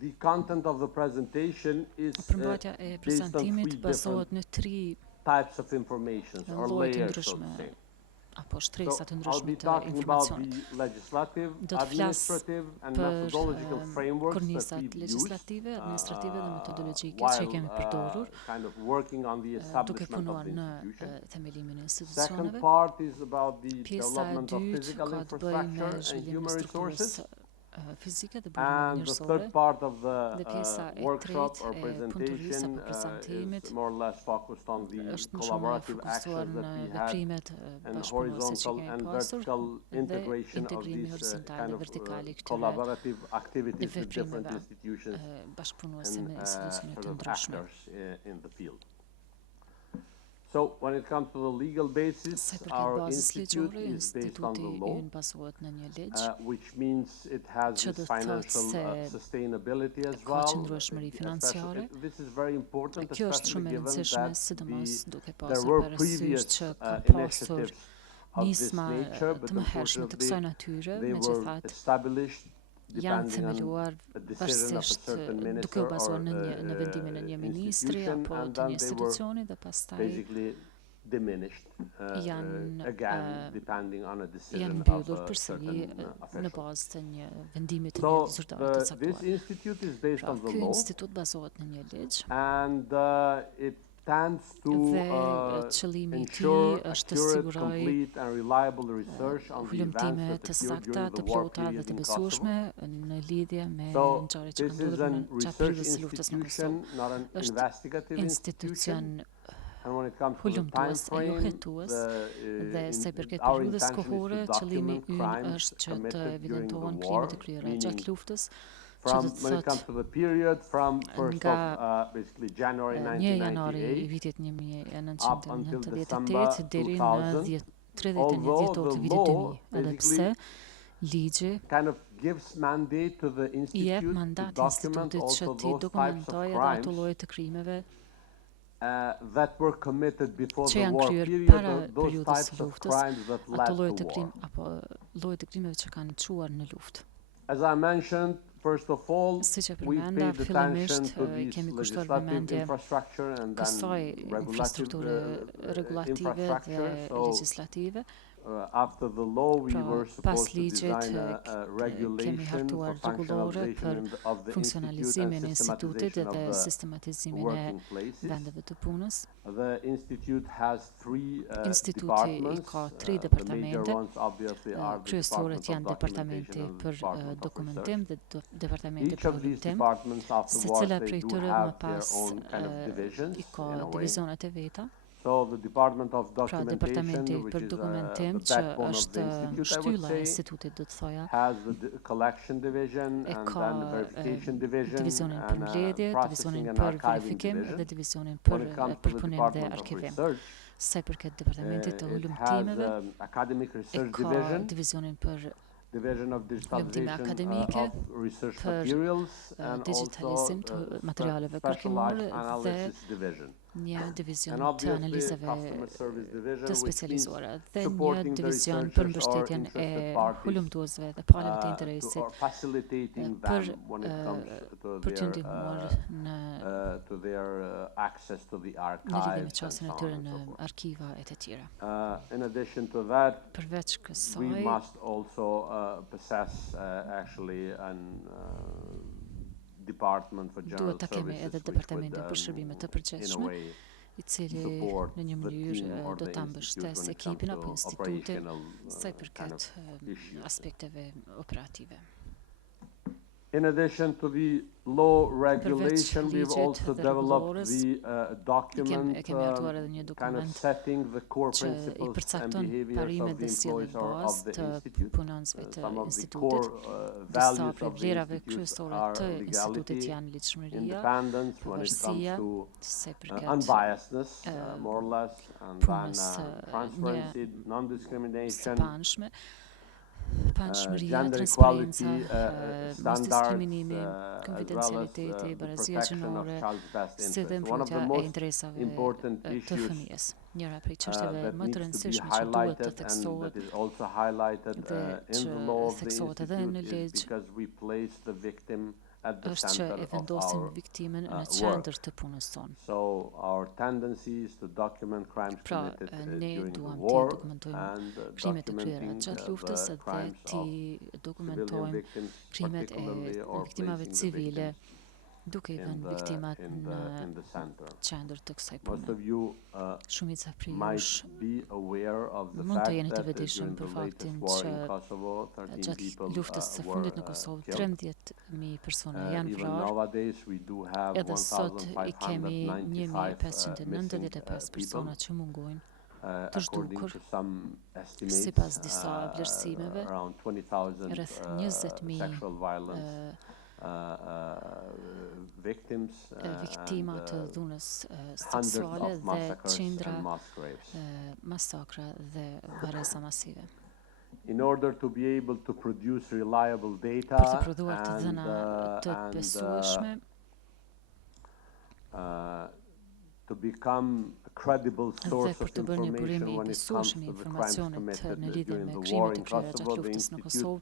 The content of the presentation is Përmbajtja e based on prezantimit three bazohet different në 3 types of information or lloje të layers, so to ndryshme say. apo shtresa të I'll ndryshme be të talking about informacionit. the legislative, Do të flas administrative, and për methodological frameworks that kornisat we've used legislative, administrative dhe metodologjike që while kemi përdorur kind of working on the duke establishment of punuar the në institution. themelimin e Second institucioneve. part is about the Pjesa e development of dytë physical ka të bëjë me infrastructure and zhvillimin e human strukturës resources. fizike dhe burimeve And the njerëzore. third part of Dhe the pjesa e workshop or tretë e punëtorisë presentation apo prezantimit is more or less focused on the është më shumë e collaborative fokusuar actions në that we had veprimet and bashkëpunuese që horizontal kemi and pasur vertical dhe integration of integrimi these horizontal kind dhe of vertikal i këtyre collaborative activities with different veprimeve institutions bashkëpunuese and me institucione sort të of ndryshme. actors in the field. So when it comes to the legal basis, Sa i përket our bazës institute ligjore, is based on instituti the law, ynë bazohet në një ligj which means it has që this do të thotë financial se sustainability as ka well. qëndrueshmëri financiare. This is very important, Kjo është especially shumë e given rëndësishme, that sidomos duke there pasur were parasysh previous që ka pasur initiatives of this nisma nature, but të mëhershme të kësaj natyre, they were megjithatë established janë depending on themeluar a decision of a parsisht certain duke minister u bazuar or në vendimin e një ministri institution, apo and të një then they were institucioni dhe pastaj basically diminished again depending on a decision janë of mbyllur a përsëri certain në official. bazë të një vendimi të So një zyrtari të this caktuar. institute is based Pra, on the ky law, institut bazohet në një ligj and it tends to dhe qëllimi i tij ensure është të accurate, sigurojë complete and reliable research on the events hulumtime that të occurred sakta, during të the war plota dhe period të in Kosovo. besueshme në lidhje me So ngjarjet që this kanë is ndodhur a në gjatë research periudhës së luftës në institution, Kosovë. not an Është investigative institution. institucion And when it comes to the time hulumtues e jo frame, hetues dhe sa i përket our periudhës intention kohore, is to qëllimi document ynë crimes është që të committed during the evidentohen war, krimet e kryera meaning gjatë luftës, që from do të when it comes thotë to the period from 1st nga of basically January 1 janari i 1998 vitit up until 1998 December deri 2000, në 31 although dhjetor the të vitit law 2000, edhe pse basically ligji kind of gives mandate to the i jep institute to mandat document institutit që also ti those types of dokumentojë edhe ato crimes lloje të krimeve that were committed before që the janë war kryer period, para those periudhës types së of luftës, crimes that ato led lloje to të krim war. apo lloje të krimeve që kanë çuar në luftë. As I mentioned, first of all, Siç e we përmenda, paid attention fillimisht to i this kemi kushtuar legislative vëmendje infrastructure and kësaj then infrastrukture regulative dhe infrastructure. So legislative. after the law, we were Pas supposed to ligjit design a kemi regulation for hartuar rregullore për functionalization of the institute and funksionalizimin e institutit systematization dhe of the sistematizimin e working places. vendeve të punës. The institute has three Instituti departments. ka 3 The major departamente. ones obviously are the Kryesorët Department janë of departamenti Documentation and the për Department of dokumentim Research. dhe departamenti Each për of these hulumtim. departments afterwards Secila they prej do tyre më have their pas own kind of divisions i ka in a way. divizionet e veta. So the Department of Pra Documentation, departamenti which për is dokumentim the që backbone of është the institute, I would shtylla e say, institutit do të thoja, has the collection division e and ka then the verification division divizionin për and mbledhje, processing divizionin and për archiving verifikim division. dhe divizionin When për it comes to the përpunim dhe Department of arkivim. Research, Sa i përket departamentit të it has hulumtimeve, academic e research ka division, divisionin për division of hulumtime digitalization akademike, of research për materials, and digitalizim also të materialeve specialized kërkimore dhe analysis division. një divizion And të obviously analizave customer service division, të which means specializuara dhe një supporting the divizion për researchers or mbështetjen e interested parties hulumtuesve dhe palëve të or interesit facilitating për them when it comes to për t'u their ndihmuar në access to the në lidhje me archives and çastin so e on tyre and në so forth. arkiva e të tjera. In addition to that, Përveç we kësaj, must also possess actually an department for general duhet ta kemi services edhe which would departamentin për shërbime të in a përgjithshme, way i cili support në një the team mënyrë or do the ta institute mbështesë when it ekipin comes apo to institutin operational sa i kind përket of issues. aspekteve operative. In addition to the law regulation, we've ligjit also dhe developed rregullores, the document kemi hartuar edhe një kind of dokument setting the core që i principles and përcakton behaviors parimet of the dhe sjelljet employees or of bazë the të institute. punonësve të Some of the institutit. core Disa values prej of the vlerave institute kryesore are të institutit legality, janë ligjshmëria, independence when it pavarësia, comes sa i to përket unbiasedness, more or less, and then punës transparency, së non-discrimination, panshme, Panshmëria, gender transparenca, equality mos standards, diskriminimi, as well as konfidencialiteti, the barazia protection of gjinore, child's best si dhe interest. One of the mbrojtja e most interesave important të issues fëmijës. Njëra prej çështjeve that më të needs to be rëndësishme që duhet të highlighted and theksohet that is also highlighted dhe in që the law of the theksohet edhe në institute is ligj because we place the victim at the është që center e of vendosim our viktimën në work. qendër të punës tonë. So our tendency is to document crimes Pra, committed ne during the duam të war dokumentojmë and krimet e kryera documenting gjatë luftës the dhe crimes të of civilian dokumentojmë victims, krimet e particularly, or viktimave placing the civile, victims duke i in vënë viktimat in në the center. qendër të kësaj Most pune. of you Shumica prej might jush be aware of the mund të fact jeni të that vetëdijshëm during the për faktin latest war që in Kosovo, 13 gjatë people luftës së were fundit në Kosovë, killed. 13.000 persona janë Even vrarë. nowadays we do have Edhe sot i kemi 1,595 missing 1595 people. persona që mungojnë të According zhdukur, to some estimates, sipas disa vlerësimeve, around 20,000 rreth 20.000 sexual violence victims viktima të and dhunës hundreds seksuale of dhe massacres qindra and mass graves. masakra dhe varresa masive. In order to be able to produce reliable data Për të prodhuar të dhëna të besueshme, to become a credible dhe source për of të bërë një burim information i when it comes besueshëm i to the crimes informacionit committed në lidhje during me the war krimet e in kryera gjatë Kosovo, the luftës në institute Kosovë,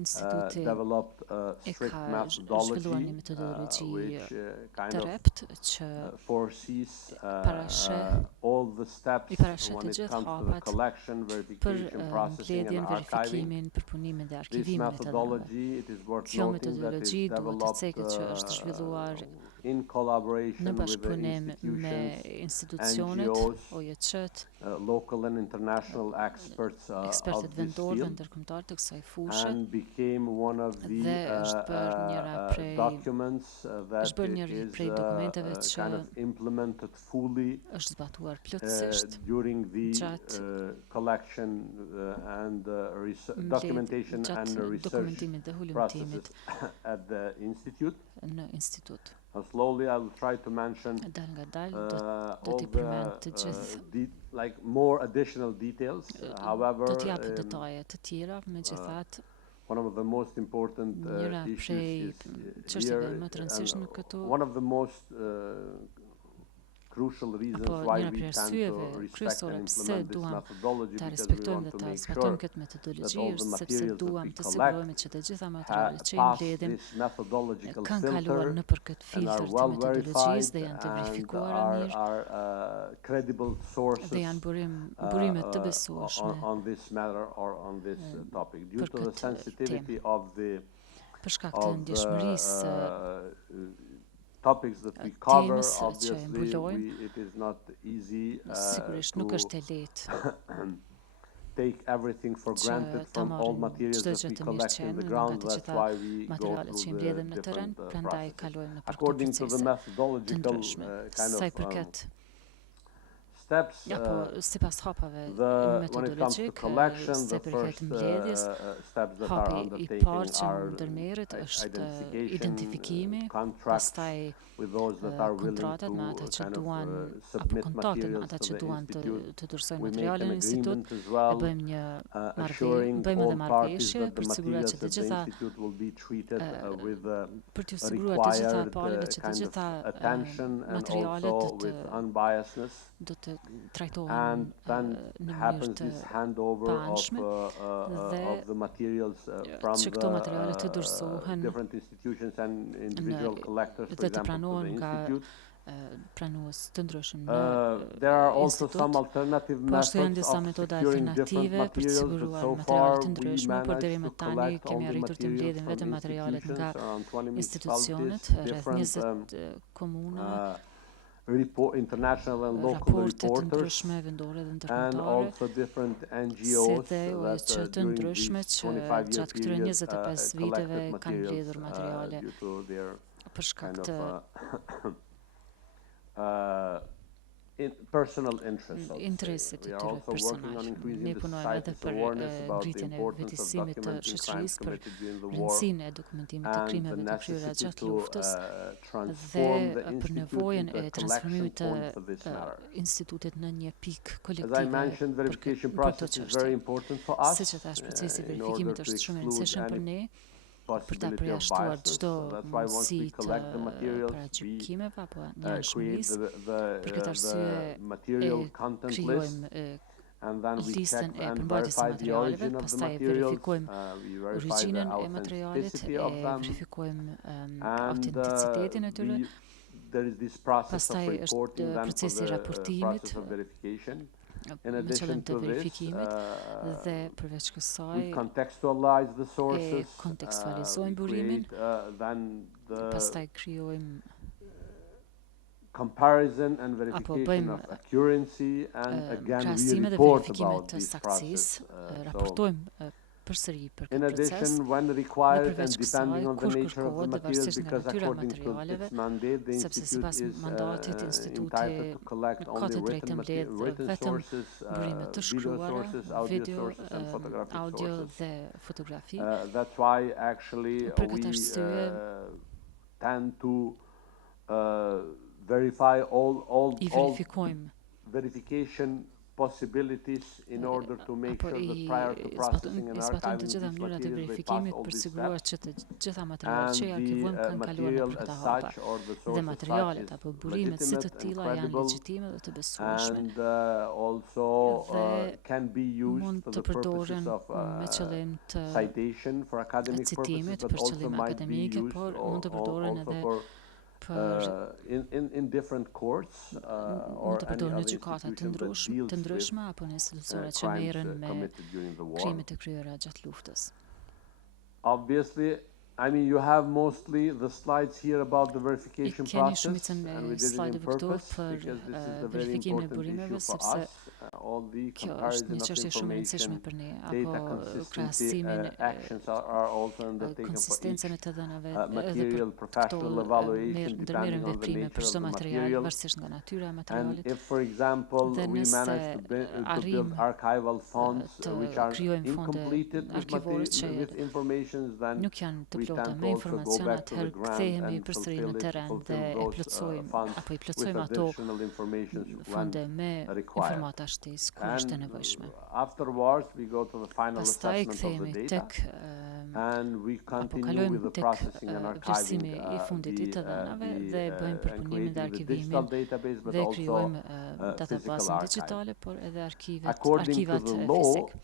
instituti developed a e strict ka zhvilluar një methodology metodologji which kind të of rept që foresees parasheh- all the steps i parasheh when të it gjithë comes to the hapat collection, për verification, processing and mbledhjen, archiving. verifikimin, përpunimin dhe This arkivimin e të dhënave. methodology, it is worth Kjo noting that is metodologji duhet të developed ceket që është zhvilluar in në collaboration with the bashkëpunim me institutions, institucionet, NGOs, OJC-t, local and international experts of ekspertët this vendor dhe field, ndërkombëtar të kësaj fushë, and became one of the dhe është bërë njëra prej documents that është bërë njëri is prej dokumenteve që kind of implemented fully është zbatuar plotësisht during the gjatë collection and documentation and gjatë research dokumentimit dhe processes hulumtimit at the institute. në institut. Slowly I will try to mention Dal nga dal do all t'i përmend të the gjithë, like more additional details. However, do t'jap detaje të tjera, megjithatë one of the most important njëra issues prej is çështjeve here, më të rëndësishme këtu, one of the most crucial reasons apo why njëra we prej tend arsyeve to respect kryesore and pse implement this duam methodology ta because we respektojmë want dhe to ta make zbatojmë sure këtë metodologji all the është sepse materials that duam we të collect sigurohemi që të gjitha materialet që i pass mbledhim this methodological kanë kaluar filter nëpër këtë and are filtr të well metodologjisë verified dhe janë të and verifikuara mirë are credible sources dhe janë burime të besueshme on this matter or on this topic. Due për to the këtë sensitivity of the për shkak të ndjeshmërisë topics that we cover, temës që e obviously, mbulojmë, it is not easy sigurisht nuk është e lehtë take everything for granted ta from all marrim materials çdo that gjë we të collect in the mirëqenë nga ground. të That's gjitha why we go materialet që i through mbledhim the në terren, different prandaj processes. kalojmë nëpër këto According to the procese të methodological ndryshme. kind Sa i of përket steps, apo sipas hapave when it comes to metodologjik, collection, sa the i përket first mbledhjes, steps that are hapi i undertaken parë që are ndërmerret është identification, identifikimi, contracts pastaj with those that are willing kontratat me ata to që kind of duan apo submit kontaktet me materials ata to që the duan institute. të dorësojnë We make materiale an në institut, agreement as e well, bëjmë një assuring bëjmë edhe all parties marrëveshje that the për të siguruar materials që të at the gjitha institute will be treated with për të siguruar të gjitha required palëve që të kind of gjitha attention and materialet also with unbiasedness. do të trajtohen And then në mënyrë happens të this handover panshme of the materials from që këto materiale të dorësohen different institutions and individual collectors, for dhe të example, to the pranohen nga institute. pranues të ndryshëm There are në also some institut. alternative Po ashtu janë methods disa of metoda securing different alternative për të materials, but siguruar so materiale far të we ndryshme, por deri managed më to tani collect all kemi the arritur të materials mbledhim from vetëm materialet nga institutions, around 20 institucionet, municipalities, rreth different 20 komuna, international and local raporte të reporters, ndryshme vendore dhe and ndërkombëtare, also different si NGOs dhe that OJC të during ndryshme these që 25-year gjatë këtyre period 25 viteve collected kanë mbledhur materials materiale due to their për shkak kind të of personal interests, I would say. Interesit We të are tyre also working on personazh. increasing Ne the punojmë edhe society's për awareness about the ngritjen e importance of vetësimit të documenting crimes shoqërisë për committed during the war rëndësinë e dokumentimit të and the krimeve të kryera necessity gjatë to luftës transform the dhe për institute nevojën into a e collection transformimit të point for this matter. institutit në një pikë As I kolektive mentioned, për verification këtë process is very çështje. important for Siç e us thash, procesi i in order verifikimit to është shumë i exclude rëndësishëm për any ne për ta possibility of përjashtuar biasness. çdo That's why once mundësi we të collect the materials, we paragjykimeve apo create njanshmërisë. Për këtë arsye the material content list, krijojmë and then we check listën e and përmbajtjes së verify the materialeve, origin of the pastaj materials, verifikojmë we verify the origjinën e materialit, authenticity of them, verifikojmë and autenticitetin e tyre. there is this process of Pastaj është reporting then for procesi i the rapportimit process of verification. In me addition qëllim të to this, verifikimit dhe përveç we kësaj contextualize the sources, kontekstualizojmë we burimin, create then the pastaj krijojmë comparison and verification bëjmë, of accuracy, and again we krahasime dhe report verifikime about të this process. saktësisë, raportojmë përsëri për In këtë proces. addition, when required and përveç depending kësaj, on the kur nature of the kërkohet dhe material, varësisht nga because natyra e according to materialeve, its mandate, the sepse institute sipas is mandatit instituti entitled to collect ka only të drejtë mbledh written vetëm sources, burime të video shkruara, sources, audio video, sources, and photographic audio sources. dhe fotografi. That's why actually Për këtë we arsye, tend to verify all I verifikojmë verification possibilities in order to make apo sure that i prior to processing and zbatojmë archiving të these gjitha mënyrat e materials, they pass verifikimit all për these siguruar steps, që të gjitha materialet and që i arkivojmë the kanë kaluar material nëpër as këta hapa. such or the Dhe source as such materialet is apo burimet si të legitimate and tilla janë credible, legjitime dhe të besueshme. and also Dhe can be used mund for të the purposes përdoren of me qëllim të citation for academic purposes, citimit but për also qëllime might be akademike, used por mund të përdoren also edhe for për in different courts or mund të any përdoren në other gjykata institution that të deals with ndryshme apo në institucione që crimes merren me committed during the war. krimet e kryera gjatë luftës. Obviously, I mean, you have mostly the slides here about the verification keni process, shumicën and we e did it in slajdeve këtu purpose për because this is a very verifikimin e important burimeve, issue for sepse us. All the kjo është comparison një of çështje shumë e rëndësishme information, për ne, data apo consistency krahasimin actions are also undertaken for each konsistencën e të dhënave edhe material, për professional evaluation depending ndërmerren on the veprime nature për of çdo the material, material. varësisht nga natyra e And materialit. if, for example, Dhe we nëse manage to build arrim archival fonds të which are krijojmë fonde incompleted arkivore që with information, then nuk janë të we plota tend me to also go informacion, back to the atëherë grant kthehemi and përsëri në teren dhe fulfill e those plotësojmë funds apo i with plotësojmë ato additional information fonde when me required. informata shtesë kur është e And nevojshme. afterwards, we go to the final Pastaj assessment of the kthehemi data, tek and we apo continue with kalojmë the tek processing and archiving vlerësimi i fundit i të dhënave dhe bëjmë and përpunimin dhe creating the digital arkivimin database, but dhe also krijojmë physical databazën archive. digjitale, por edhe According to arkivat the law, fizik.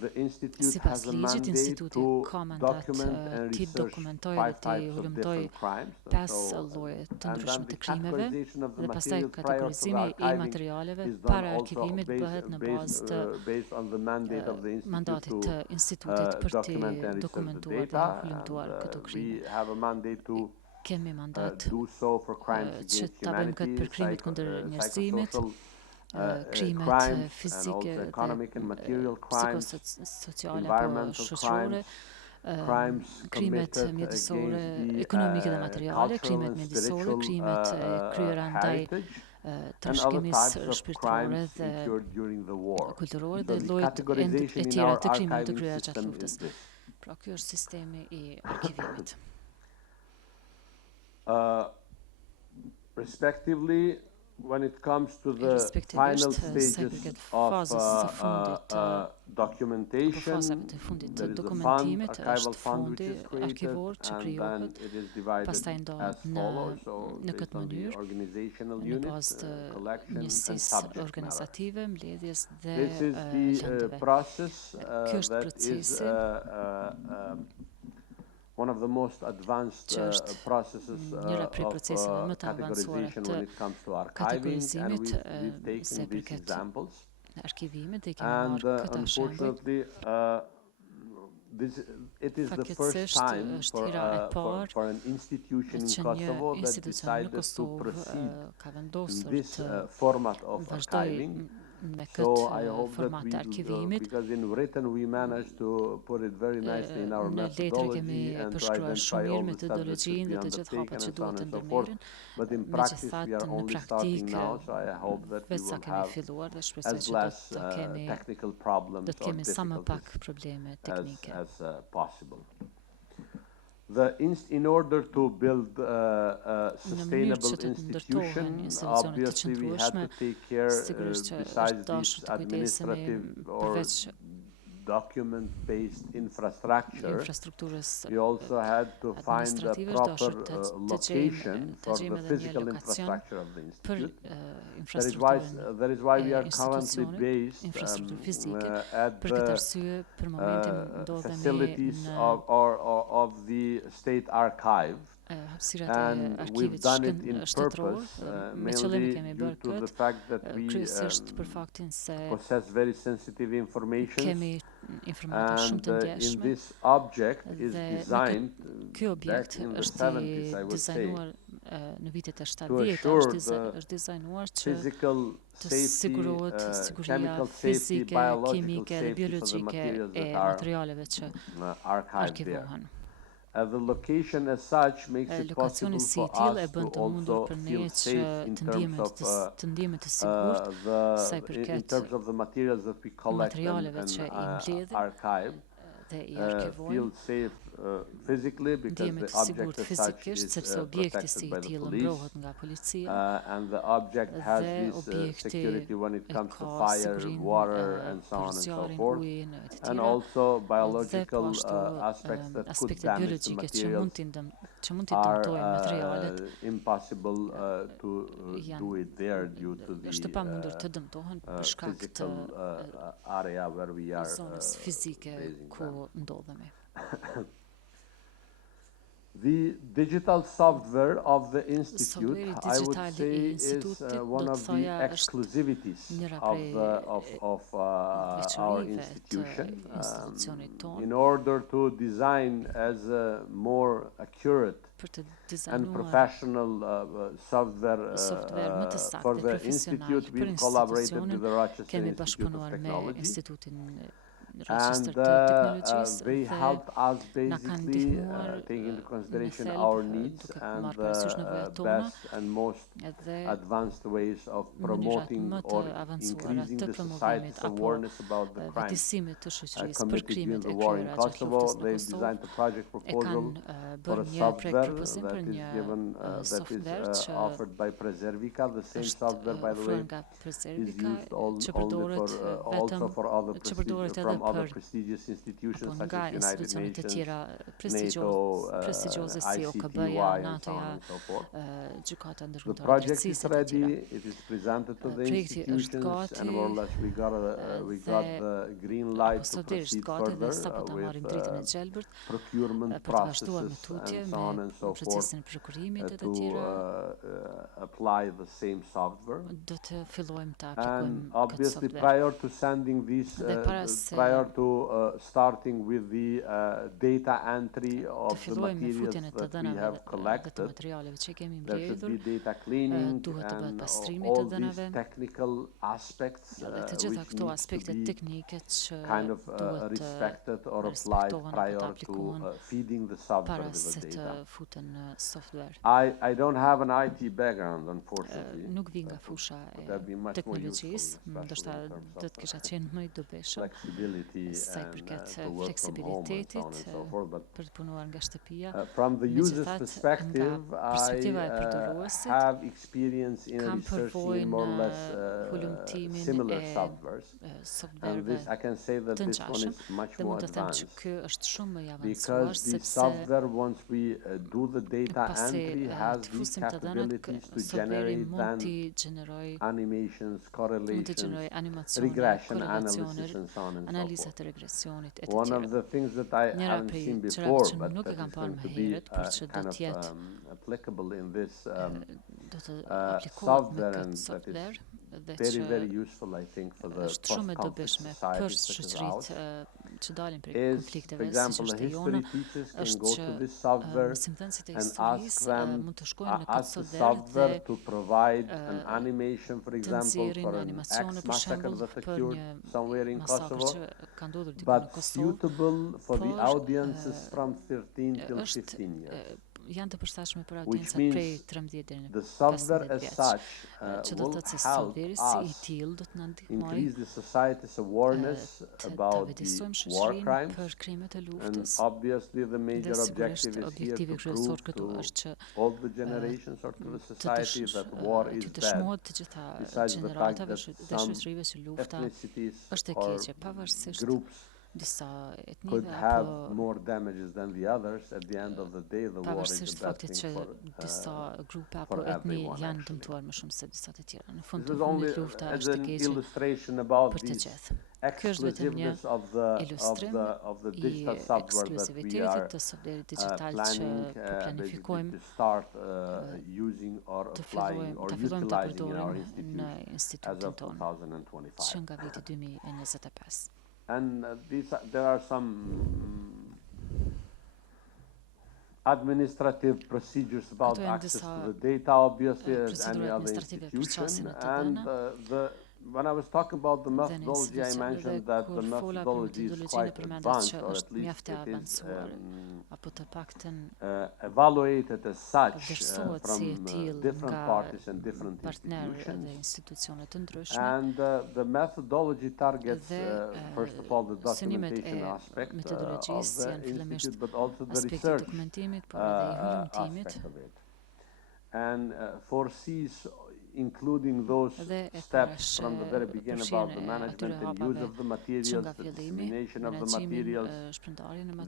the institute Sipas has a ligjit, mandate instituti to ka mandat document and ti research dokumentoj five dhe ti types of hulumtoj different crimes. 5 lloje të And then ndryshme the të krimeve categorization of the dhe pastaj materials prior to the kategorizimi i archiving materialeve is done para also arkivimit bëhet në bazë të based on the mandate of the institute mandatit to të institutit për të document and research the dokumentuar dhe data. hulumtuar këto And krime. we have a mandate to Kemi mandat do so for crimes që against ta bëjmë këtë humanity, për krimet kundër njerëzimit, psychosocial krimet crimes, and fizike also economic and material dhe crimes, psikosociale apo environmental shoqërore, crimes, crimes krimet committed mjedisore, against the ekonomike dhe materiale, cultural krimet and mjedisore, spiritual krimet kryera ndaj heritage, and other trashëgimisë types of shpirtërore crimes dhe incurred during the war. kulturore So dhe the llojet categorization e in tjera our të krimeve të archiving kryera gjatë system is luftës. this. Pra ky është sistemi i arkivimit. Respectively, when it comes to the Respektivisht, final sa i stages përket of fazës së fundit documentation, fazave të fundit të there is a fund, dokumentimit, archival është fund which fondi is created, arkivor që and then krijohet, it is divided pastaj as ndohet follows. So në based këtë on the mënyrë, organizational në unit, bazë të collection and njësisë subject matter. organizative, mbledhjes dhe This is the lëndëve. process Ky është that is procesi one of the most advanced që është processes njëra prej of proceseve më të avancuara categorization të when it comes to archiving, and kategorizimit, we've se taken these përket examples. arkivimit dhe kemi And marrë këta shembuj. unfortunately, it is the first Fatkeqësisht, time është hera e parë for an institution in që një Kosovo that institucion në decided to Kosovë proceed ka in vendosur this të format of vazhdoj archiving, me So I këtë hope that format të arkivimit. because in written we managed to put it very nicely in our Në letre kemi methodology and to përshkruar identify shumë all mirë the steps that should metodologjinë be dhe të gjithë hapat undertaken që and so on duhet të and so forth. ndërmerren. But in practice, we are Megjithatë, në only starting praktikë, now, so I hope that we vetë sa will kemi have filluar dhe shpresoj as që less kemi technical problems do të or kemi sa më difficulties pak probleme teknike. as possible. In order to build a sustainable institution, obviously we had to take care, besides this administrative or document-based infrastructure, we also had to find a proper location for the physical infrastructure of the institute. That is why we are currently based at the facilities of the State Archive. And we've done it in purpose, mainly due to the fact that we possess very sensitive information. And in this object is designed back in the 70s, I would say, to assure the physical safety, chemical safety, biological safety for the materials that are archived there. The location as such makes it possible for us to also feel safe in terms of the materials that we collect and archive. Feel safe physically because the object as such is protected by the police, and the object has this security when it comes to fire, water, and so on and so forth, and also biological aspects that could damage the materials are impossible to do it there due to the physical area where we are The digital software of the institute, I would say, is one of the exclusivities of our institution. In order to design as a more accurate and professional software for the institute, we've collaborated with the Rochester Institute of Technology. And they helped us basically take into consideration our needs and the best and most advanced ways of promoting or increasing the society's awareness about the crimes committed during the war in Kosovo. They designed a project proposal for a software that is given, that is offered by Prezervika. The same software, by the way, is used also for other prestigious institutions such as United Nations, NATO, ICTY, and so on and so forth. The project is ready, it is presented to the institutions, and more or less we got the green light to proceed further with procurement processes and so on and so forth to apply the same software. And obviously prior to sending this, prior to starting with the data entry of the materials that we have collected, there should be data cleaning and all these technical aspects which need to be kind of respected or applied prior to feeding the software with the data. I don't have an IT background, unfortunately. That'd be much more useful, especially in terms of flexibility and to work from home and so on and so forth. But from the user's perspective, I have experience in researching more or less similar softwares. And this, I can say that this one is much more advanced because the software, once we do the data entry, has these capabilities to generate then animations, correlations, regression analysis, and so on and so forth. One of the things that I haven't seen before, but that is going to be kind of applicable in this software, and that is very, very useful, I think, for the post-conflict society such as ours, is, for example, the history teachers can go to this software and ask the software to provide an animation, for example, for an X massacre that occurred somewhere in Kosovo, but suitable for the audiences from 13 till 15 years. Which means the software as such will help us increase the society's awareness about the war crimes, and obviously the major objective is here to prove to all the generations or to the society that war is dead, besides the fact that some ethnicities or groups could have more damages than the others. At the end of the day, the war is the best thing for everyone, actually. This was only as an illustration about the exclusiveness of the digital software that we are planning basically to start using or applying or utilizing in our institute as of 2025. And there are some administrative procedures about access to the data, obviously, as any other institution. And when I was talking about the methodology, I mentioned that the methodology is quite advanced, or at least it is evaluated as such from different parties and different institutions. And the methodology targets, first of all, the documentation aspect of the institute, but also the research aspect of it. And foresees including those steps from the very beginning about the management and use of the materials, the dissemination of the materials,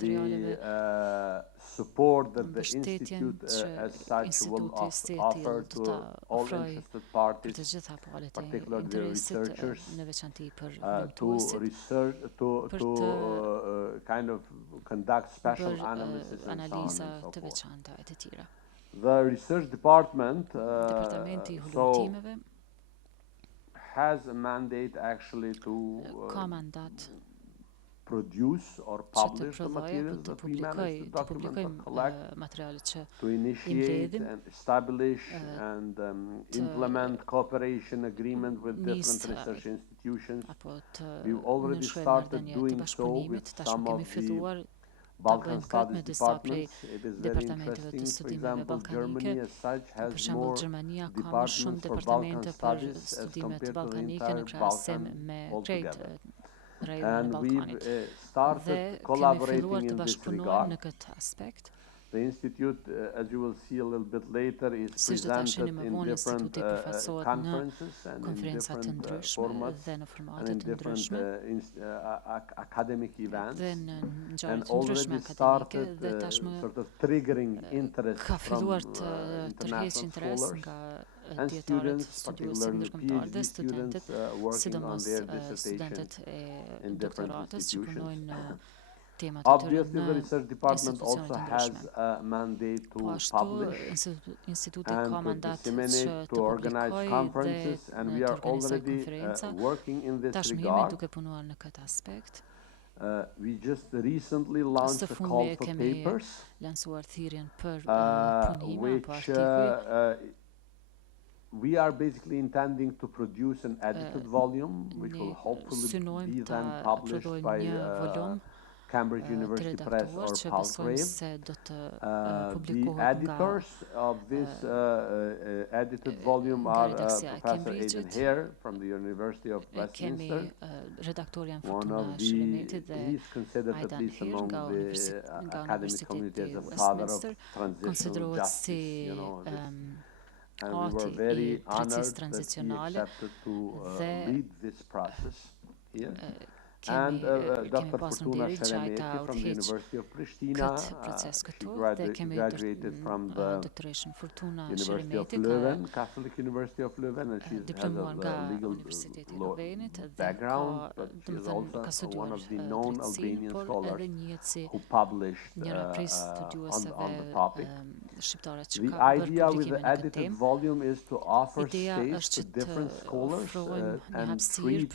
the support that the institute as such will offer to all interested parties, particularly the researchers, to research, to kind of conduct special analysis and so on and so forth. The research department has a mandate actually to produce or publish the materials that we manage to document or collect, to initiate and establish and implement cooperation agreement with different research institutions. We've already started doing so with some of the Balkan Studies departments. It is very interesting. For example, Germany as such has more departments for Balkan Studies as compared to the entire Balkan altogether. And we've started collaborating in this regard. The Institute, as you will see a little bit later, is presented in different conferences and in different formats and in different academic events, and already started sort of triggering interest from international scholars and students, particularly PhD students working on their dissertation in different institutions. Obviously, the research department also has a mandate to publish and to disseminate, to organize conferences, and we are already working in this regard. We just recently launched a call for papers, which we are basically intending to produce an edited volume, which will hopefully be then published by Cambridge University Press or Palgrave. The editors of this edited volume are Professor Aidan Hare from the University of Westminster. He's considered at least among the academic community as a father of transitional justice, you know. And we were very honored that he accepted to lead this process here. And Dr. Fortuna Ceremeti from the University of Pristina. She graduated from the University of Leuven, Catholic University of Leuven, and she has a legal law background, but she is also one of the known Albanian scholars who published on the topic. The idea with the edited volume is to offer space to different scholars and treat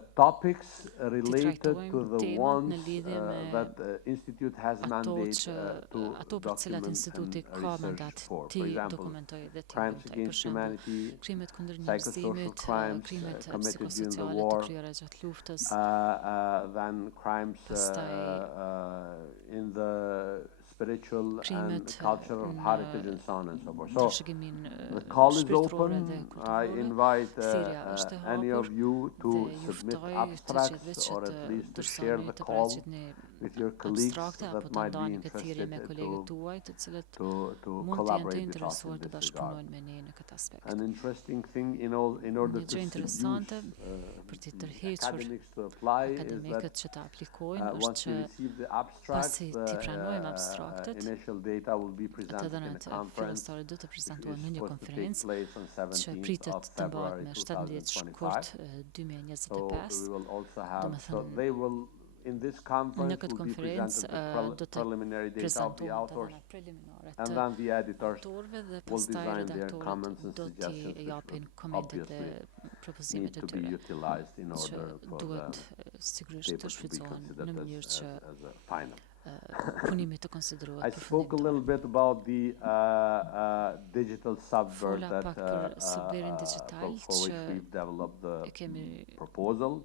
topics related to the ones that the Institute has mandate to document and research for. For example, crimes against humanity, psychosocial crimes committed during the war, then crimes in the spiritual and cultural heritage and so on and so forth. So the call is open. I invite any of you to submit abstracts or at least to share the call with your colleagues that might be interested to collaborate with us in this regard. An interesting thing in order to seduce the academics to apply is that once you receive the abstract, the initial data will be presented in a conference which is supposed to take place on 17th of February 2025. So we will also have, so they will, in this conference will be presented the preliminary data of the authors, and then the editors will design their comments and suggestions, which will obviously need to be utilized in order for the paper to be considered as a final. I spoke a little bit about the digital subvert that for which we've developed the proposal.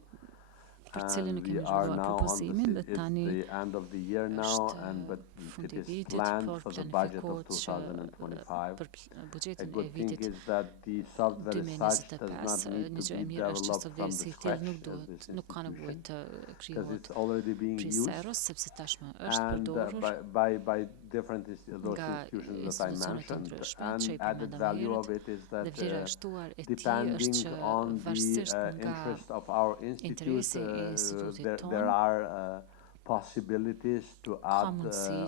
And we are now on it's the end of the year now, but it is planned for the budget of 2025. A good thing is that the software as such does not need to be developed from the scratch as this institution, because it's already being used, and by different those institutions that I mentioned. And added value of it is that depending on the interest of our institute, there are possibilities to add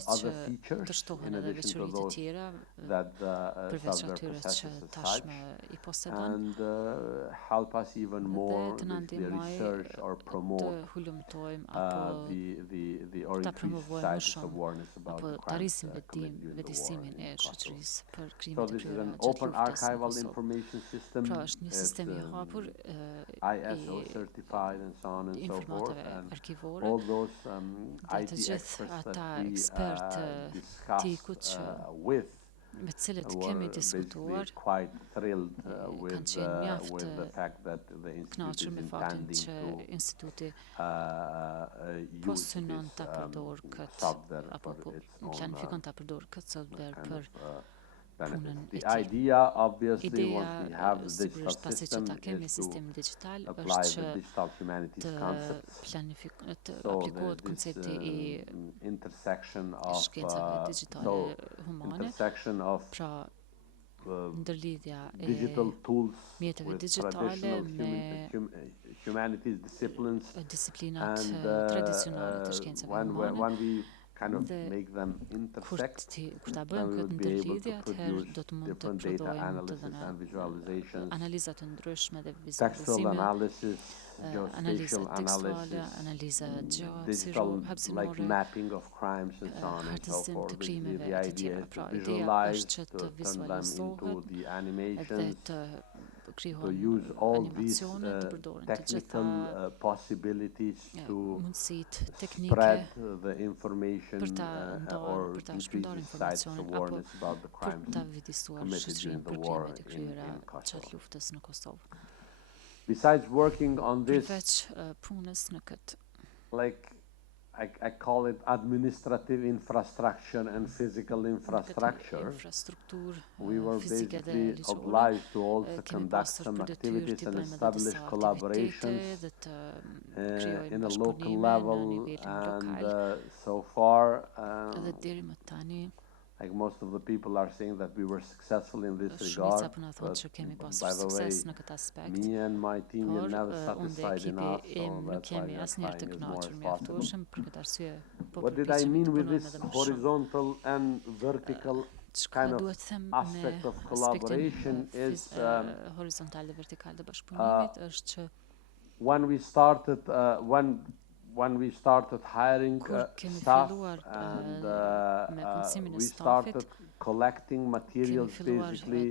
other features in addition to those that the software possesses as such, and help us even more with the research or promote the or increase society's awareness about the crimes committed during the war in Kosovo. So this is an open archival information system. It's ISO certified and so on and so forth, and all those IT experts that we discussed with were basically quite thrilled with the fact that the institute is intending to use this software for its own kind of benefits. The idea, obviously, once we have the digital system, is to apply the digital humanities concepts. So there's this intersection of digital tools with traditional humanities disciplines, and when we kind of make them intersect, then we would be able to produce different data analysis and visualizations, textual analysis, geospatial analysis, digital like mapping of crimes and so on and so forth. The idea is to visualize, to turn them into the animations, to use all these technical possibilities to spread the information or increase society's awareness about the crimes committed during the war in Kosovo. Besides working on this, like I call it administrative infrastructure and physical infrastructure, we were basically obliged to also conduct some activities and establish collaborations in a local level, and so far, like most of the people are saying that we were successful in this regard, but by the way, me and my team are never satisfied enough, so that's why we are trying as more as possible. What did I mean with this horizontal and vertical kind of aspect of collaboration is when we started, when we started hiring staff and we started collecting materials basically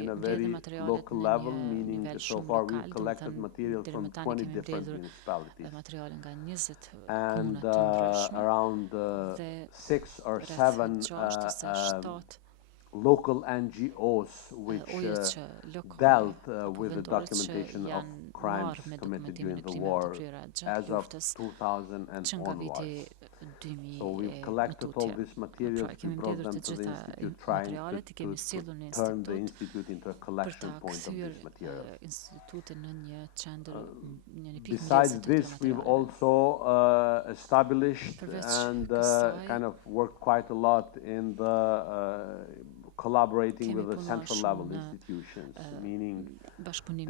in a very local level, meaning so far we've collected materials from 20 different municipalities and around 6 or 7 local NGOs which dealt with the documentation of crimes committed during the war as of 2000 and onwards. So we've collected all these materials, we brought them to the Institute, trying to turn the Institute into a collection point of these materials. Besides this, we've also established and kind of worked quite a lot in the collaborating with the central level institutions, meaning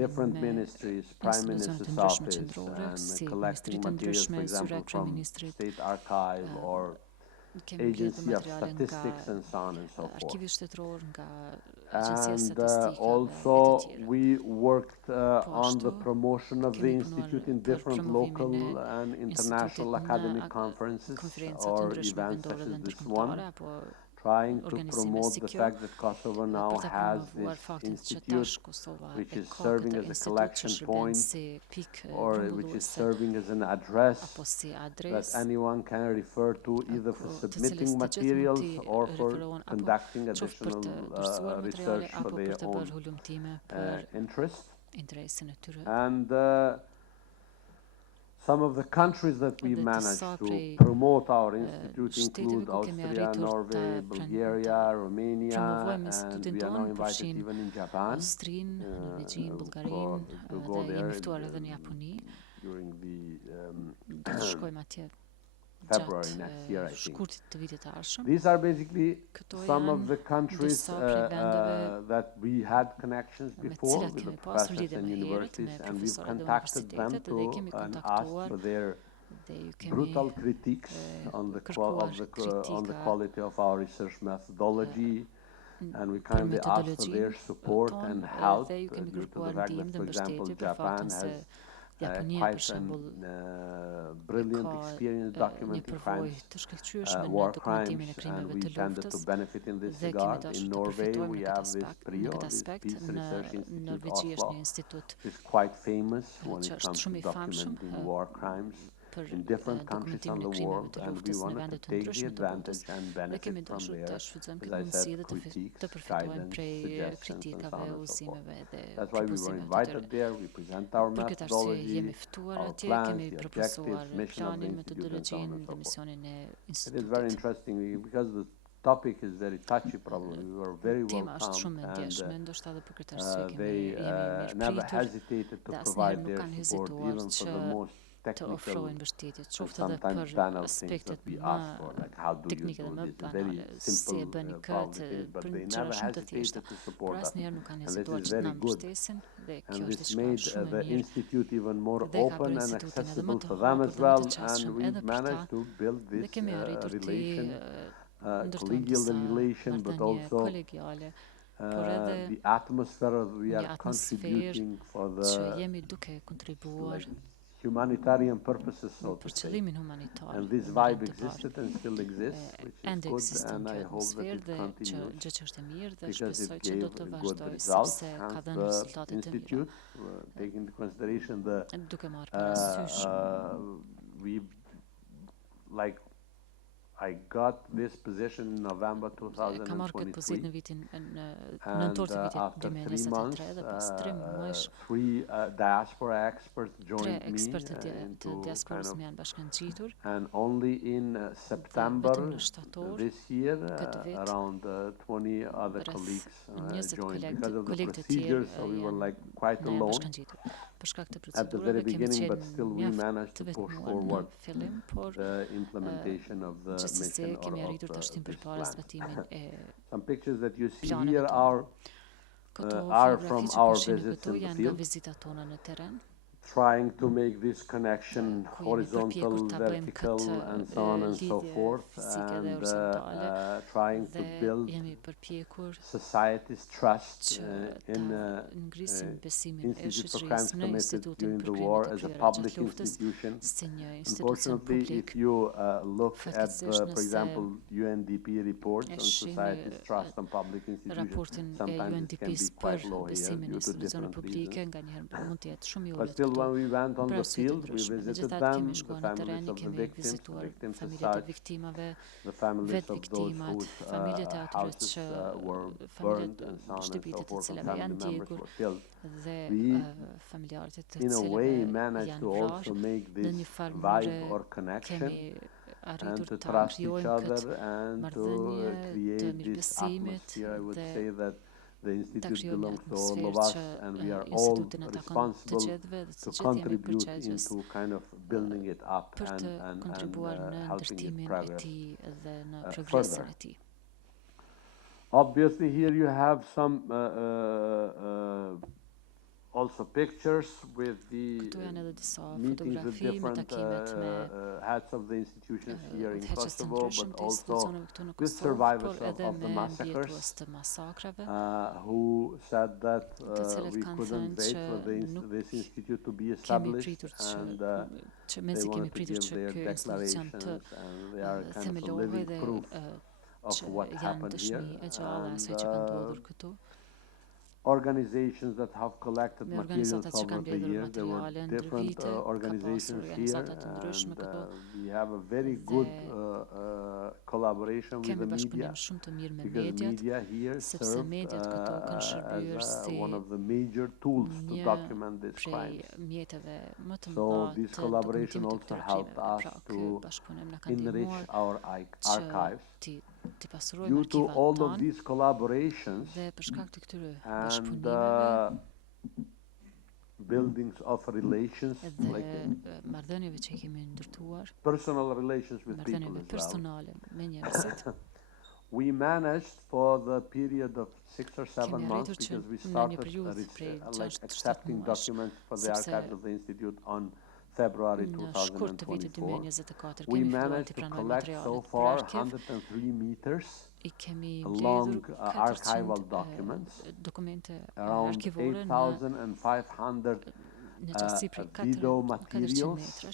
different ministries, Prime Minister's office, and collecting materials, for example, from State Archive or Agency of Statistics and so on and so forth. And also we worked on the promotion of the Institute in different local and international academic conferences or events such as this one, trying to promote the fact that Kosovo now has this institute which is serving as a collection point or which is serving as an address that anyone can refer to either for submitting materials or for conducting additional research for their own interest. And some of the countries that we managed to promote our institute include Austria, Norway, Bulgaria, Romania, and we are now invited even in Japan to go there during the February next year, I think. These are basically some of the countries that we had connections before with the professors and universities, and we've contacted them and asked for their brutal critiques on the quality of our research methodology, and we kindly asked for their support and help due to the fact that, for example, Japan has quite a brilliant experience documenting crimes, war crimes, and we tended to benefit in this regard. In Norway, we have this PRIO, this Peace Research Institute Oslo, which is quite famous when it comes to documenting war crimes in different countries on the world, and we wanted to take the advantage and benefit from their, as I said, critiques, guidance, suggestions, and so on and so forth. That's why we were invited there. We present our methodology, our plans, the objectives, mission of the Institute, and so on and so forth. It is very interesting because the topic is very touchy, probably. We were very welcome, and they never hesitated to provide their support, even for the most technical and sometimes banal things that we ask for, like how do you do this? Very simple problems, but they never hesitated to support us, and this is very good. And this made the Institute even more open and accessible for them as well, and we managed to build this relation, collegial relation, but also the atmosphere we are contributing for the humanitarian purposes, so to say. And this vibe existed and still exists, which is good, and I hope that it continues because it gave good results. And the Institute, taking into consideration the I got this position in November 2023, and after 3 months, 3 diaspora experts joined me into kind of, and only in September this year, around 20 other colleagues joined because of the procedures, so we were like quite alone at the very beginning, but still we managed to push forward the implementation of the mission or of this plan. Some pictures that you see here are from our visits in the field. trying to make this connection horizontal, vertical, and so on and so forth, and trying to build society's trust in Institute for Crimes Committed during the war as a public institution. Unfortunately, if you look at, for example, UNDP reports on society's trust on public institutions, sometimes it can be quite low here due to different reasons. But still, when we went on the field, we visited them, the families of the victims as such, the families of those whose houses were burned and so on and so forth, and family members were killed. We, in a way, managed to also make this vibe or connection and to trust each other and to create this atmosphere. I would say that the Institute belongs to all of us, and we are all responsible to contribute into kind of building it up and helping it progress further. Obviously, here you have some also pictures with the meetings with different heads of the institutions here in Kosovo, but also with survivors of the massacres who said that we couldn't wait for this institute to be established, and they wanted to give their declarations, and they are kind of a living proof of what happened here. And organizations that have collected materials over the years. There were different organizations here, and we have a very good collaboration with the media, because media here served as one of the major tools to document these crimes. So this collaboration also helped us to enrich our archives. Due to all of these collaborations and buildings of relations, like personal relations with people as well, we managed for the period of 6 or 7 months, because we started like accepting documents for the archives of the Institute on February 2024. We managed to collect so far 103 meters long archival documents, around 8,500 video materials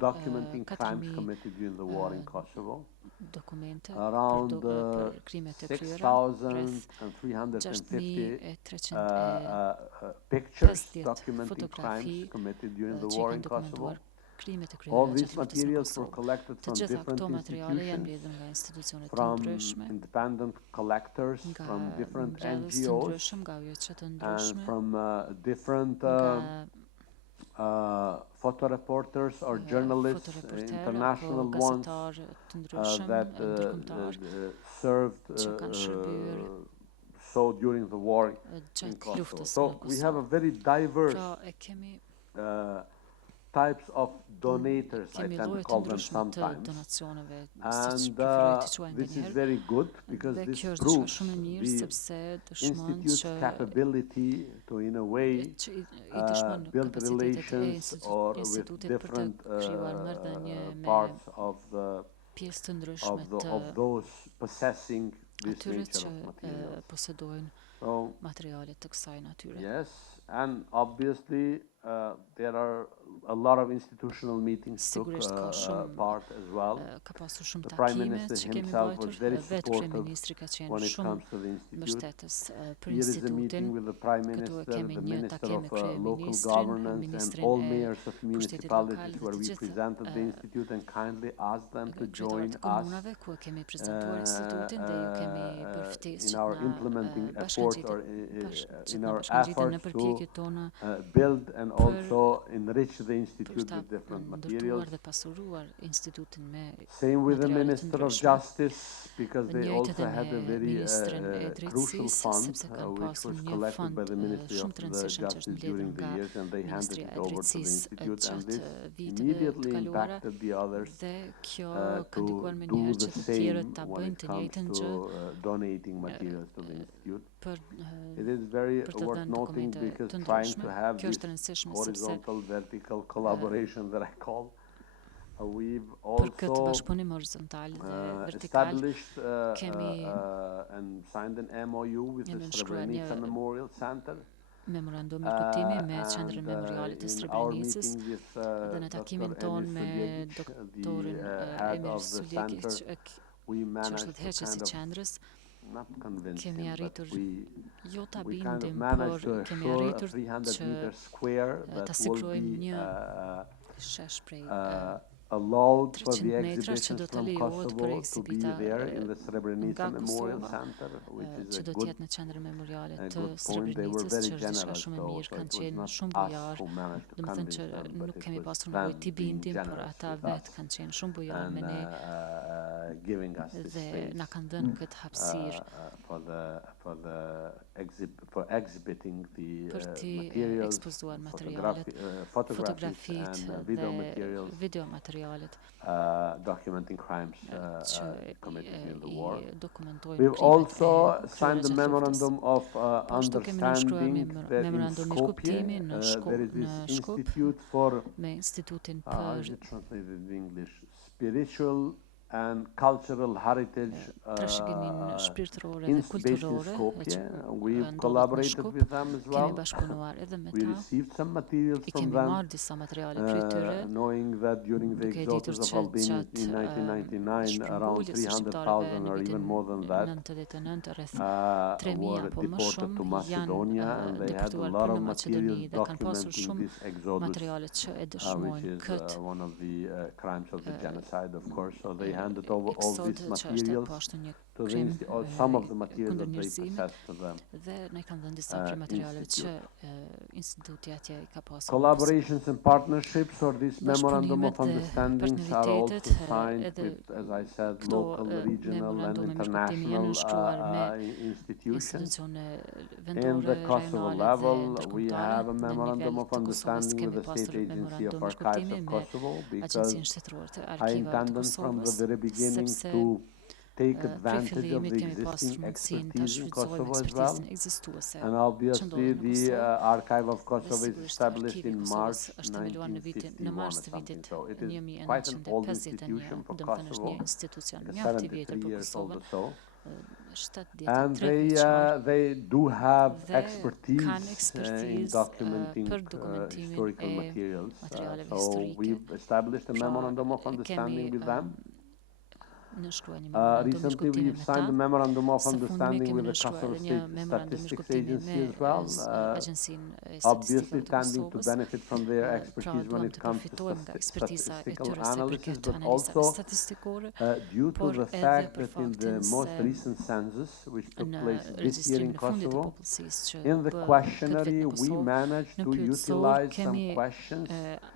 documenting crimes committed during the war in Kosovo, around 6,350 pictures documenting crimes committed during the war in Kosovo. All these materials were collected from different institutions, from independent collectors, from different NGOs, and from different photo reporters or journalists, international ones that served so during the war in Kosovo. So we have a very diverse types of donators, I tend to call them sometimes, and this is very good, because this proves the Institute's capability to, in a way, build relations or with different parts of those possessing this nature of materials. Yes, and obviously there are a lot of institutional meetings took part as well. The Prime Minister himself was very supportive when it comes to the Institute. Here is a meeting with the Prime Minister, the Minister of Local Governance, and all mayors of municipalities, where we presented the Institute and kindly asked them to join us in our implementing effort, or in our efforts to build and also enrich the institute with different materials. Dhe pasuruar institutin me Same with the materiale të Minister of ndryshme. Justice, because Dhe they njëjtë also edhe had a me very Ministrën e crucial Drejtësisë, fund, sepse kanë which pasur was një collected fond by the Ministry of shumë të the rëndësishëm që është Justice mbledhur during the nga years, and they handed Ministria it e over to the Drejtësisë institute, and this gjatë viteve të immediately kaluara. impacted the others Dhe kjo ka to ndikuar me do njëherë the që të tjerët same ta when bëjnë it të comes njëjtën gjë to donating materials to the institute. për It is very për të worth dhënë noting dokumente because të trying to ndryshme. have Kjo this është e rëndësishme sepse horizontal, vertical collaboration that I call, we've për këtë also bashkëpunim horizontal dhe vertikal established kemi and signed an MOU with the nënshkruar Srebrenica një Memorial Center. memorandum kuptimi me Qendrën Memoriale të In our Srebrenicës meeting with dhe në Dr. takimin Emir ton me Suljegic, doktorin the head Emir of the Suljegic, center, we që është managed to udhëheqësi kind i of qendrës, not convince kemi him, but arritur jo ta we kind of bindim, managed to por kemi assure a arritur 300 që meter square ta that will sigurojmë be një shesh prej allowed for 300 the metrash që exhibitions do të from lejohet për Kosovo to be ekzibita there in the Srebrenica nga Memorial Kosova, Center, which is që a do të good jetë në Qendrën Memoriale të good point. They were Srebrenicës, very që është diçka generous shumë e though, mirë, so kanë it was qenë not shumë us bujar, who managed to domethënë convince që them, but nuk it kemi was pasur them nevojë t'i being bindim, por generous ata with vetë us kanë qenë shumë bujar and me ne giving us this dhe space na kanë dhënë këtë hapësirë for exhibiting the për t'i materials, ekspozuar materialet, photographies and video materials, video materialet documenting crimes committed in the war. dokumentojnë We've krimet also e signed the kryerjes së luftës. memorandum of Po ashtu kemi nënshkruar understanding that in memorandumi Skopje kuptimi në there is this në Shkup institute for me institutin how is për it translated in English? Spiritual and cultural heritage trashëgiminë shpirtërore dhe based in kulturore Skopje. që We've ndodhet në collaborated Shkup. with them as Kemi well. bashkëpunuar edhe me We ta. received some materials I from kemi them, marrë disa materiale prej tyre, knowing that during the duke e ditur exodus of që Albania gjatë in 1999, around shpërnguljes së shqiptarëve 300,000 në or vitin even more than that 99 rreth 3.000 were apo më deported to shumë Macedonia, janë and they had a deportuar lot për of në materials Maqedoni dhe kanë pasur documenting shumë this exodus, materiale që e which dëshmojnë is këtë one of the crimes of the genocide, of course. So they handed over all eksod these që është materials po ashtu një to the krim or some of the materials kundër that they njerëzimit possessed to them. dhe ne kanë dhënë disa prej materialeve që instituti atje i ka pasur. Collaborations and partnerships, or this memorandum of Bashkëpunimet dhe understandings, are also partneritetet, signed edhe with, as I said, këto local, regional and memorandumi mirëkuptimi janë nënshkruar me institutions. institucione In vendore, the Kosovo rajonale dhe level, we ndërkombëtare. have a Në memorandum nivel of të Kosovës understanding with kemi the State pasur Agency of memorandum Archives mirëkuptimi of me Kosovo, because Agjencinë Shtetërore të I Arkivave të intended from the Kosovës, very beginning sepse to take prej advantage of fillimit the kemi pasur existing mundësinë ta expertise in shfrytëzojmë Kosovo as well. ekspertizën ekzistuese And që obviously ndodhet në the Kosovë. Archive of Kosovo is Sigurisht established arkivi i in Kosovës March është themeluar në 1951 mars or të something. vitit So it is quite an old 1951, institution for domethënë është Kosovo. një institucion It's mjaft i vjetër 73 për years old Kosovën. or so. 7 And vjeçar they do have dhe expertise kanë in ekspertizë documenting për dokumentimin historical e materials. materialeve So historike. we've established a Pra, memorandum of understanding kemi with them. nënshkruar një memorandum Recently mirëkuptimi we've me signed ta. a memorandum of Së fundmi understanding kemi with the nënshkruar Kosovo edhe një State memorandum Statistics mirëkuptimi Agency me as well. Agjencinë e Obviously Statistikave të tending to Kosovës. benefit from their Pra expertise when duam it të comes to përfitojmë nga ekspertiza e statistical tyre sa i analysis, përket but analizave also statistikore, due to por the edhe fact për that in the faktin most se recent census, which took në place this year regjistrimin in e fundit të Kosovo, popullsisë që in the bë këtë questionnaire vit në we Kosovë, managed në to pyetësor utilize some kemi questions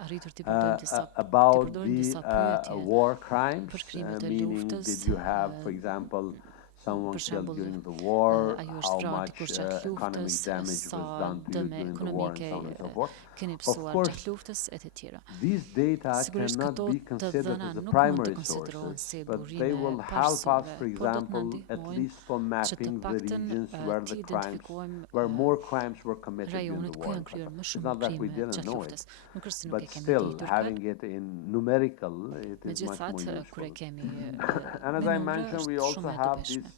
arritur të përdojmë about disa the pyetje war crimes, për krimet e meaning luftës, did you have, for example, someone për killed shembull, during the war, a ju how është vrarë much dikush gjatë economic luftës, damage sa was done to you dëme during the war, and ekonomike so on and so forth. keni Of pësuar course, gjatë luftës e të tjera. these data Sigurisht cannot këto be të considered dhëna as the nuk mund të primary konsiderohen sources, si but they will burime help us, parësive, for por do të na example, at ndihmojnë least for që të mapping the paktën regions where the të crimes, identifikojmë where more crimes were committed during rajonet the ku war. janë kryer më It's shumë not that we krime didn't gjatë know it, luftës. Nuk është se nuk but e kemi still ditur having këtë. it in numerical, it is much more Megjithatë, kur e useful. kemi And as me I numra, mentioned, we është also shumë e have this dobishme.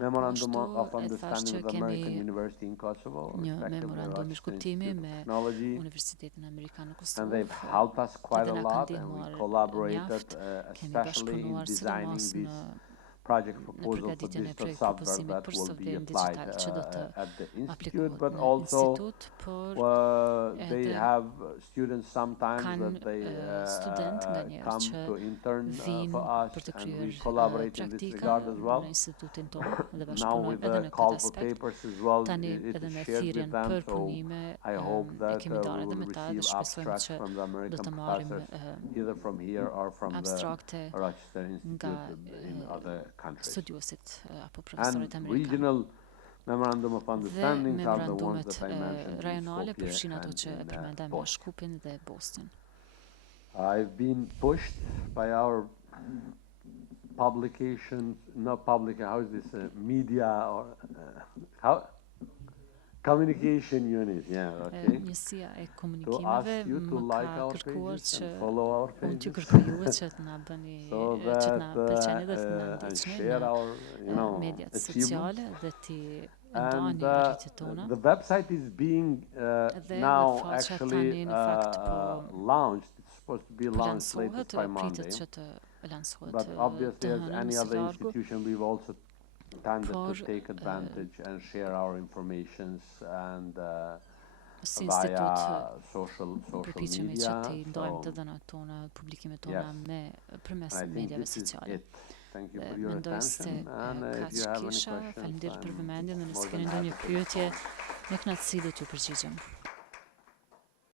memorandum Ashtu of e thash understanding që with the kemi American University in Kosovo, një respectively memorandum Rochester mirëkuptimi Institute of me Technology, Universitetin Amerikan në and Kosovë. they've helped us quite a Dhe na kanë lot, and we ndihmuar collaborated, mjaft. Kemi especially in bashkëpunuar designing sidomos these në project proposal for përgatitjen e digital projekt software propozimit that për will be softwarein applied digital që do të at the institute, aplikohet but në also institut, por they edhe have students sometimes kanë that they student nga njerë come që to intern vinë for us, për të and we kryer collaborate in this praktika regard as well. në institutin tonë dhe Now bashkëpunojmë with edhe the në call këtë for aspekt. papers as well, Tani it edhe is me shared with thirrjen them, për so punime I hope e that kemi we dalë edhe will me ta dhe receive shpresojmë abstracts që from the do American të marrim professors, either from here or from the abstrakte Rochester nga Institute in other countries. studiusit apo And profesorët amerikanë. regional memorandum of Dhe understandings are the ones memorandumet that I mentioned in rajonale Skopje përfshin ato and që e in përmenda me Bosnia. Shkupin dhe Bosnjën. I've been pushed by our publications, not public, how is this, media or how? Communication unit, yeah, okay. Njësia e To komunikimeve ask you to më like ka our kërkuar pages që and follow our unë t'ju pages, kërkoj juve që të na bëni, so që të na that pëlqeni dhe të na and ndiqni share në our, mediat achievements. sociale dhe t'i And ndani arritjet tona. the website is being Dhe now webfaqja actually tani në fakt po launched. It's supposed to be po launched latest lansohet, by Monday. pritet që të lansohet But obviously, të as hënën any së other largu, institution, we've also tended por to take advantage and share our informations and si institut via social përpiqemi që media. t'i ndajmë të So dhënat tona, publikimet tona përmes I think medjave this is sociale. it. Thank you Dhe for your mendoj se attention. And if kaq you have any kisha, questions, faleminderit për I'm vëmendjen dhe more nëse than keni ndonjë happy to pyetje, respond. me kënaqësi do t'ju përgjigjem.